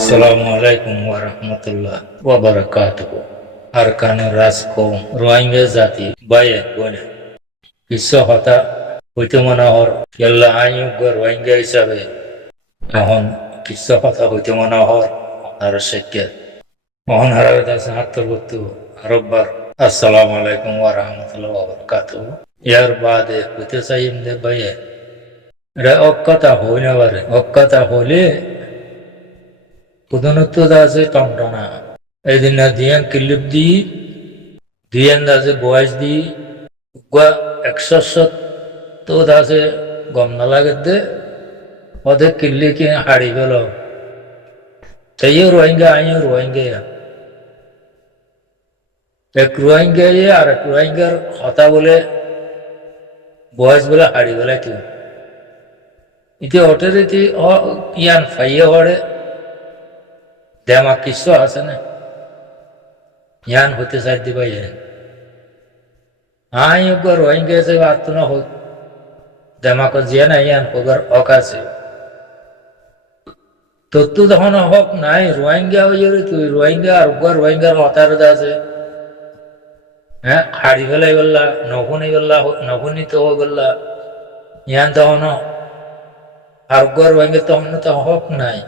Assalamualaikum warahmatullahi wabarakatuh. Arkanur Rasko Rohingya জাতি বায়ে বনে বিশ্ব হতা হইতে মনোহর কেল্লা আইয়ুগ রোহিঙ্গা হিসাবে এখন বিশ্ব হতা হইতে মনোহর আর শেখে মহান হারাবে দাসে হাত্তর করতে আরববার আসসালামু আলাইকুম ওয়ারাহমাতুল্লাহি ওয়াবারাকাতুহ। ইয়ার বাদে হইতে চাইম দে বায়ে এটা অকথা হই না পারে অকথা হলে প্রধানত আছে টনটনা এদিন না দিয়ান ক্লিপ দিয়ান আছে বয়স গুয়া 170 তো আছে গম না লাগে দে ওদের কিল্লি কি হাড়ি গেল তাইও রোহিঙ্গা আইও রোহিঙ্গা এক রোহিঙ্গা আর এক রোহিঙ্গার কথা বলে বয়স বলে হাড়ি গেলে কেউ ইতি অটের ইতি ইয়ান ফাইয়ে হড়ে দেমা কিছু আছে না ইয়ান হতে চাই দিবা আইগর রোহিঙ্গা যে বাত না হোক দেমাক জিয়া না ইয়ান হোগার হক আছে তো তখন হক নাই রোহিঙ্গা হয়ে তুই রোহিঙ্গা আর রোহিঙ্গার হতার আছে হ্যাঁ হাড়ি ফেলাই গল্লা নখুনি তো গল্লা ইয়ান তখন আর রোহিঙ্গা তখন তো হক নাই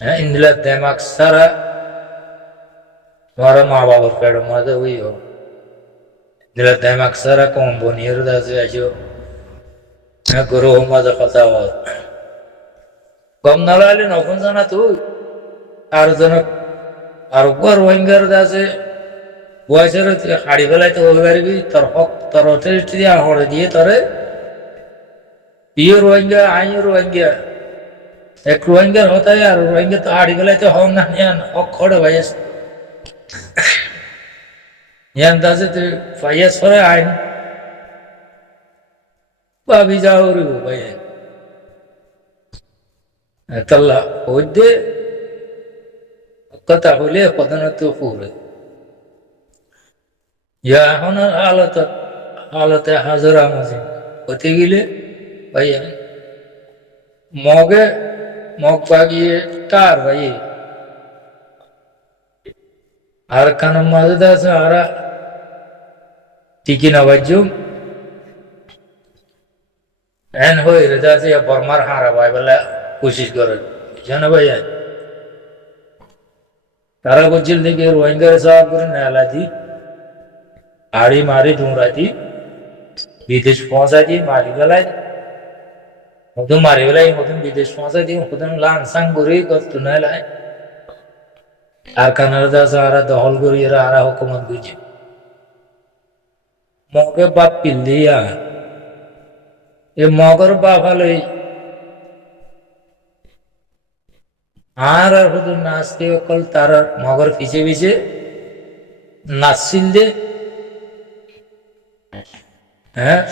হ্যাঁ ইন্দিলা দেমাক সারা তোমার মা বাবার পেড় মাঝে ওই হোক দিলা দেমাক সারা কম বনিয়ের দাসে আসো হ্যাঁ গরু মাঝে কথা হল কম নালালে নখন জানা তুই আর জন আর রোহিঙ্গার দাসে বয়সের হাড়ি ফেলাইতে হয়ে পারবি তোর হক তোর অথরিটি দিয়ে হড়ে দিয়ে তোরে ইয়ে রোহিঙ্গা আইও রোহিঙ্গা এক রোহিঙ্গার হতায় আর রোহিঙ্গা তো হাড়ি ফেলাইতে হক না হক খড়ে ভাই ইয়ান দাসে তুই ফাইয়াস করে আইন ভাবি যাও রে ভাই তাল্লা ওই দে কথা হইলে প্রধানত পুরে ইয়া এখন হালতে হাজরা মাঝে হতে গেলে ভাই মগ বাগিয়ে তার ভাই আর কানম মাঝে আছে আর টিকি না বাজুম এন হয়ে রে আছে বর্মার হারা ভাই বলে কোশিশ করে জানো ভাই তারা বলছিল দেখি রোহিঙ্গার সব করে নেলা দি আড়ি মারি ডুমরা দি বিদেশ পৌঁছা দি মারি বেলায় মতন মারি বেলায় মতন বিদেশ পৌঁছা দি মতন লাংসাং করে করতো নেলায় আর কানাডা আছে আর দখল করি এরা আর হুকুমত বুঝে মগে বাপ পিল্লিয়া এ মগর বাপ হলো আর শুধু নাচতে অকল তার মগর পিছে পিছে নাচছিল দে হ্যাঁ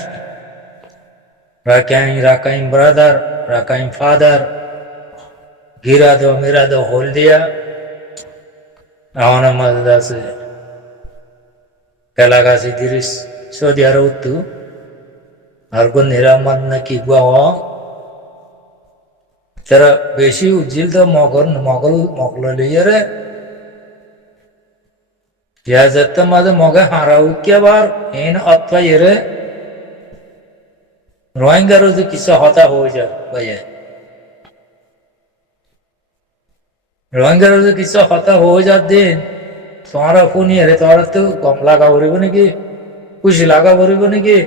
রাকাইম ব্রাদার রাকাইম ফাদার গিরাদো হোল দিয়া আমার মাঝে আছে কেলাগাছি তিরিশ সৌদি আরব তো আর কোন নিরামত নাকি গোয়া তারা বেশি উজ্জিল তো মগল লিয়ে রে যেতে মাঝে মগে হারা উঠকে আবার এন অথবা এরে রোহিঙ্গারও যে কিছু হতা হয়ে যায় ভাইয়া রোহিঙ্গারও যে কিছু হতা হয়ে যার দিন তোমারা ফোন এরে তোমার তো কম লাগা ভরিব নাকি খুশি লাগা ভরিব নাকি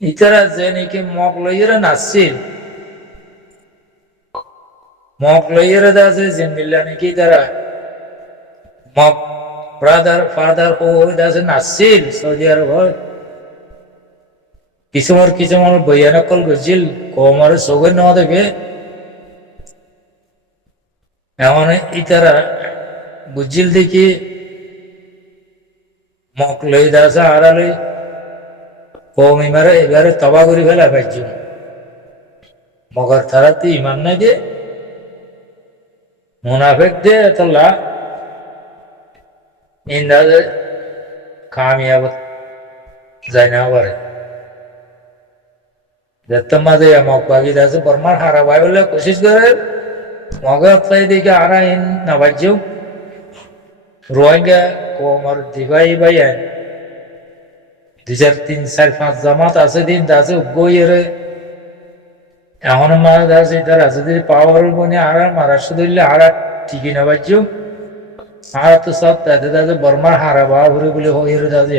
ইতারা যে নাকি মগ লইয়েরা নাচছিল মগ লইয়েরা আছে যে মিল্লা নাকি তারা মগ ব্রাদার ফাদার ও আছে নাচছিল সৌদি আরব কিছুমান বৈয়ানা কল গছিল কমার সগে নেওয়া দেখে এমন ইতারা বুঝছিল দেখি মগ লই দাসা আড়ালে কম ইমারে এবারে তবা করি ফেলা পাইছি মগর তারাতে ইমান নাই দে মুনাফেক দে এতলা ইন্দাজে কামিয়াব যায় না পারে যেতে মাঝে মগ বাগি আছে বর্মার হারা ভাই বলে কোশিশ করে মগে হত্যাই দিকে হারা ইন নাবাজ্য রোহিঙ্গা কোমর দিবাই ভাই 2003-4-5 জামাত আছে দিন আছে গইয়েরে এখন মারা আছে তারা যদি পাওয়ার বনে আর মারা শুধু হারা ঠিকই নাবাজ্য আর তো সব তাদের তাদের বর্মার হারা বা ঘুরে বলে হইয়ের দাদি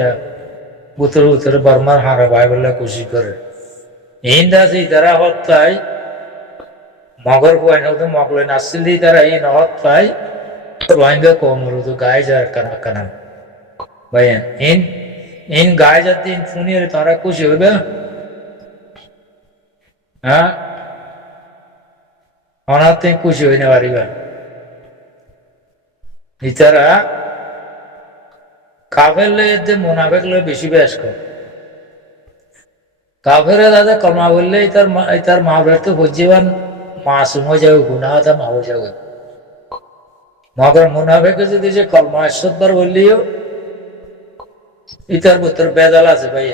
উত্তরে উত্তরে বর্মার হারা ভাই বলে কোশিশ করে এই দাসি তারা হত্যায় মগর কোয়াই না মগলে নাসিল দি তারা এই হত্যায় রোহিঙ্গা কোমর তো গায়ে যায় কানা কানা ভাই ইন গায়ে যাতে ইন ফুনিয়ে তারা খুশি হবে হ্যাঁ অনাতে খুশি হই না পারিবা ইতারা কাফের লয়ে মুনাফেক লয়ে বেশি বেশ কর কাফের দাদা কর্মা বললে ইতার মা বের তো বুঝিবান মাসুম হয়ে যাবে গুনাহ তা মা হয়ে যাবে মগর মুনাফেকে যদি যে কলমা 100 বার বললিও ইতার ভিতর বেজাল আছে ভাই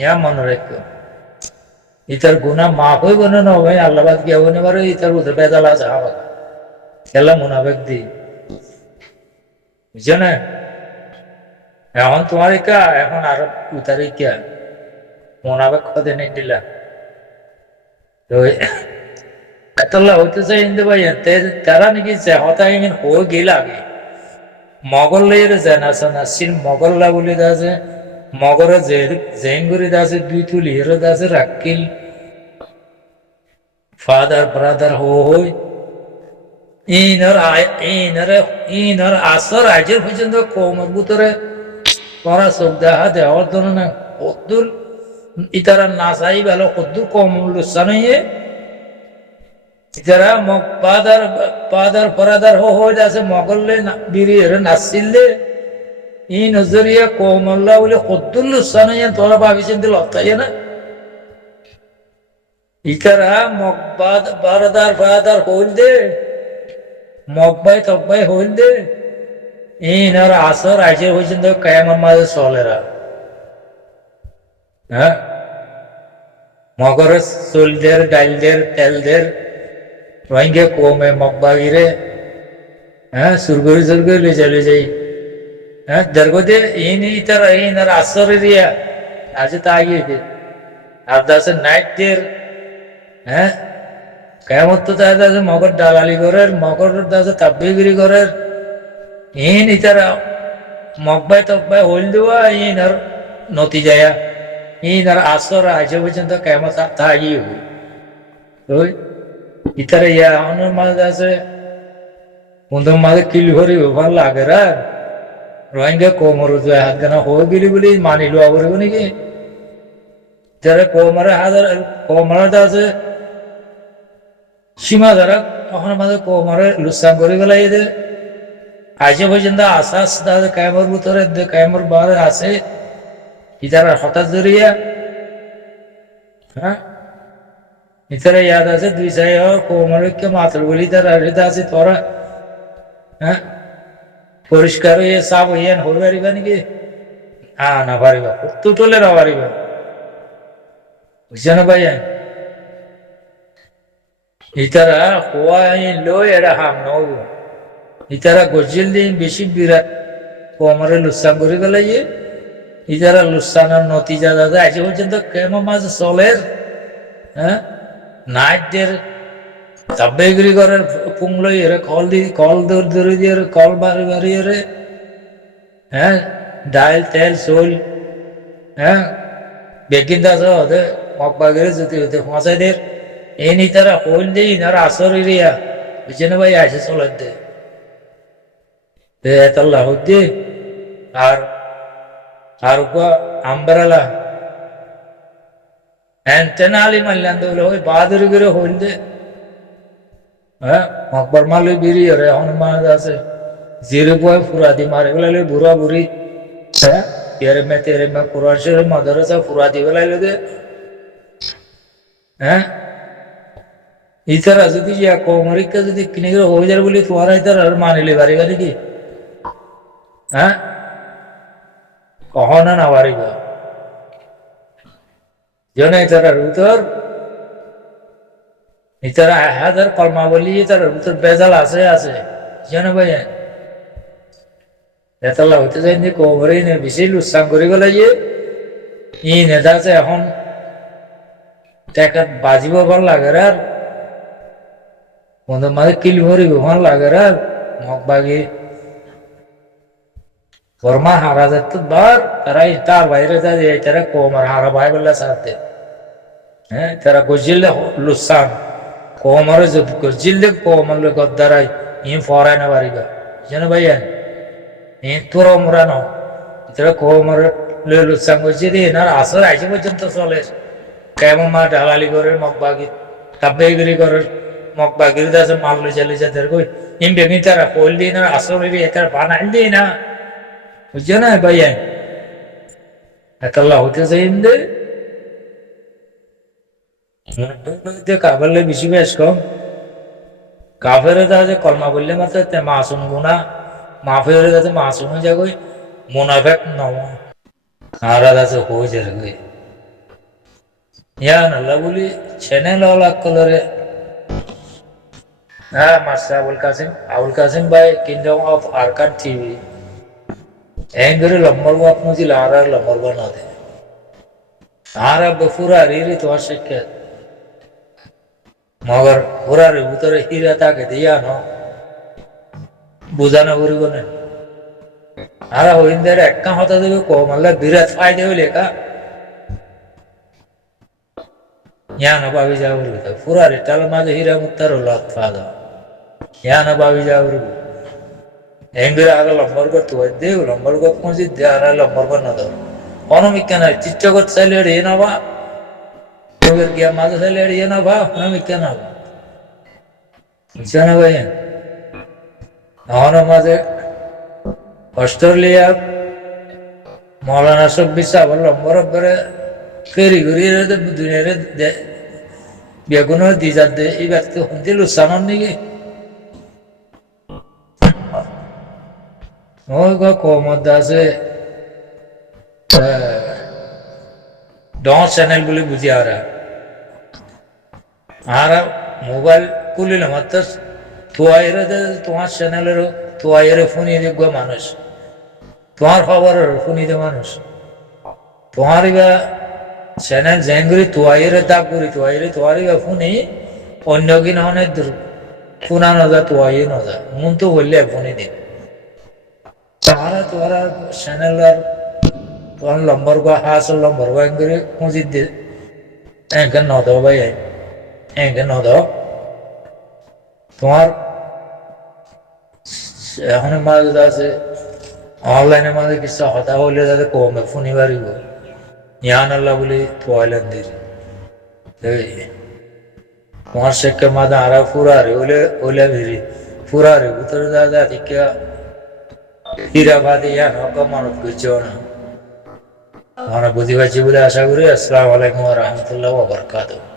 ইয়া মনে রাখো ইতার গুনা মাফ হইব না ভাই আল্লাহ বাদ গিয়ে হইনে পারে ইতার ভিতর বেজাল আছে হাওয়া খেলা মুনাফেক দি বুঝছো না এখন তোমার কা এখন আর উতারে কে মুনাফেক খদে নেই দিলা তো এতলা হইতে চাই ইন্দে ভাই তারা নাকি হতাই হয়ে গেল আগে মগলের জানাশোনা সিন মগল্লা বলে আছে মগরে জেঙ্গুরি আছে দুই তুলি হের আছে রাকিল ফাদার ব্রাদার হই ইনর আসর আজের পর্যন্ত কোমর ভিতরে পরা চোখ দেখা দেওয়ার জন্য না কদ্দুর ইতারা নাচাই ভালো কদ্দুর কম লুসান ইতারা পাদার পরাদার হয়ে আছে মগল্লে বিড়ি হেরে নাচছিলে ই নজরিয়া কোমল্লা বলে কদ্দুর লুসান তোরা ভাবিছেন লতাই না ইতারা বারাদার ফাদার হইল দে মকবাই তকবাই হইল দে ইনার আসর আইসে হয়েছেন তো কায়ামার মাঝে চলেরা হ্যাঁ মগরের চলদের ডাইলদের তেলদের রোহিঙ্গা কমে মকবাগিরে হ্যাঁ সুরগরি সুরগরি le যাই হ্যাঁ দরগদে ইনার আসর এরিয়া আছে তা আগে আর দাসে নাইট দের হ্যাঁ কেমন তো তাই দাসে মগর দালালি করের মগর দাসে তাব্বিগিরি করের ইতারা মকবাই তকবাই হইল দেওয়া ইনার নতি যায়া ইনার আসর আজ পর্যন্ত কেমন তা আগে হই ইতারা ইয়া অনের মাঝে আছে বন্ধুর মাঝে কিল ভরি ভাল লাগে রা রোহিঙ্গা কোমর হাত গানা হয়ে গেলি বলি মানিল আবরব নাকি যারা কোমরে হাজার কোমর আছে সীমা যারা তখন মাঝে কোমরে লুসান করে গেলাই এদের আজ পর্যন্ত আশ্বাস তাদের কায়মর ভিতরে কায়মর বারে আছে ইতারা হঠাৎ জড়িয়া হ্যাঁ ইতারা ইয়াদ আছে 2-4 কোমরকে মাত্র বলি তারা আছে তোরা হ্যাঁ পরিষ্কার হয়ে সাফ হইয়া হয়ে পারিবা নাকি না পারিবা তুটলে না পারিবা বুঝছো না ভাই ইতারা হওয়াই লই এরা হাম নব ইতারা গজিল দিন বেশি বিরাট কোমরে লুসান করে গেলে ইতারা লুসানের নতিজা দাদা আজ পর্যন্ত কেমন মাঝে চলের হ্যাঁ নাইটদের তাব্বেগিরি করার পুংলই এরে কল ধরে দিয়ে কল বাড়ি বাড়ি এরে হ্যাঁ ডাইল তেল সোল হ্যাঁ বেকিন দাস হতে মকবাগিরে যদি হতে ফাঁসাইদের এই নি তারা হইল দেই ইনারা আসর এরিয়া বুঝছে না ভাই আসে চলার দে এতাল্লাহ হইতে আর আমবারালা এন্টেনা আলি মারলেন তো ওই বাহাদুরি করে হইল দে হ্যাঁ মকবর মালি বিড়ি রে হনুমান আছে জিরে বয় ফুরাদি মারে গেলে বুড়া বুড়ি হ্যাঁ তেরে মে কুরাশের মাদারসা ফুরাদি গেলাইল দে হ্যাঁ ইতারা যদি কোমরিকা যদি কিনে গেলে হয়ে যাবে বলি তোমার ইতারা মানিলে পারিবা নাকি হ্যাঁ কখনো না পারিবা জন ইতারার উত্তর ইতারা হাজার কলমা বলি তার ভিতর বেজাল আছে আছে জানো ভাই এতলা হইতে যায়নি কোমরেই নে বেশি লুচ্ছাং করে গেলে যে ই নেতা আছে এখন টাকা বাজিব ভাল লাগে আর বন্ধু মাঝে কিল ভরিব ভাল লাগে আর মগ বাগি বর্মা হারা যেত বার তারা তার বাইরে যায় তারা কোমর হারা ভাই বললে সাথে হ্যাঁ তারা গজিলে লুচ্ছাং কোমরে গজিলে কোমর গদ্দারাই ই ফরাই না বাড়িগা জানো ভাইয়া ই তোর মোরানো তারা কোমর লুচ্ছাং গজি দিয়ে না আসর আইসে পর্যন্ত চলে কেমন মা ঢালালি করে মগবাগি তাব্বেগিরি করে মগবাগিরি দাসে মাল লইছে লইছে তার কই ইম বেমি তারা কইল দি না আসর বি এটার বানাইল দি না বুঝছো না ভাইয়া একলা হতে যাইন্দে কাফেরলে বেশি বেশ কম কাফেরে দাসে কলমা বললে মাত্র তে মাসুম গুনা মাফেরে দাসে মাসুম হয়ে যাগই মুনাফিক নও আর দাসে হয়ে যাগই Ya nalla buli channel wala colore Master Abul Qasim by Kingdom of Arkan TV Angry lambar wap muzi lara lambar bana de Ara bafura riri to ashike Magar pura re butore hira ta ke diya no bujana buri bone Ara hoindere ekka hota debe ko malla birat fayde hole ka Yana babi jawuru ta pura rital maje hira muttar lot fada yana babi jawuru engre aga lambar ko to de lambar ko konji de ara lambar ko na do ono mikana chichogot salere ena ba toger gya maje salere ena ba ono mikana jana ba ono maje Australia Maulana Shabbisa lambar bere Keri guri de dunere de beguno dizade iberte hundilu sanan nigi Oga komodase don channel boli buji ara mobile kulile matas tuaire de তোমার চ্যানেলের tuaire phone দিয়ে গো মানুষ তোমার খবর phone দিয়ে মানুষ তোমার বা চ্যানেল জেঙ্গুরি তোয়াইরে দাগুরি তোয়ারি ফোনে অন্য কি না অনেক দূর ফোনা নজা তোয়াই নজা মন তো বললে ফোনে দিন তারা তোরা চ্যানেলের তোমার নম্বর বা হাসল নম্বর বা করে খুঁজি দে এঁকে ন দাও ভাই এঁকে ন দাও তোমার এখন মাঝে আছে অনলাইনে মাঝে কিছু হতা হলে যাতে কমে ফোনে বাড়িব Yan Allah boli toilandir. Tomar shekke mada ara furare ole biri furare utar da dikya hira badi ya noka manut guchona. Ana budhi bachi bole asha kori assalamu alaikum wa rahmatullahi wa barakatuh.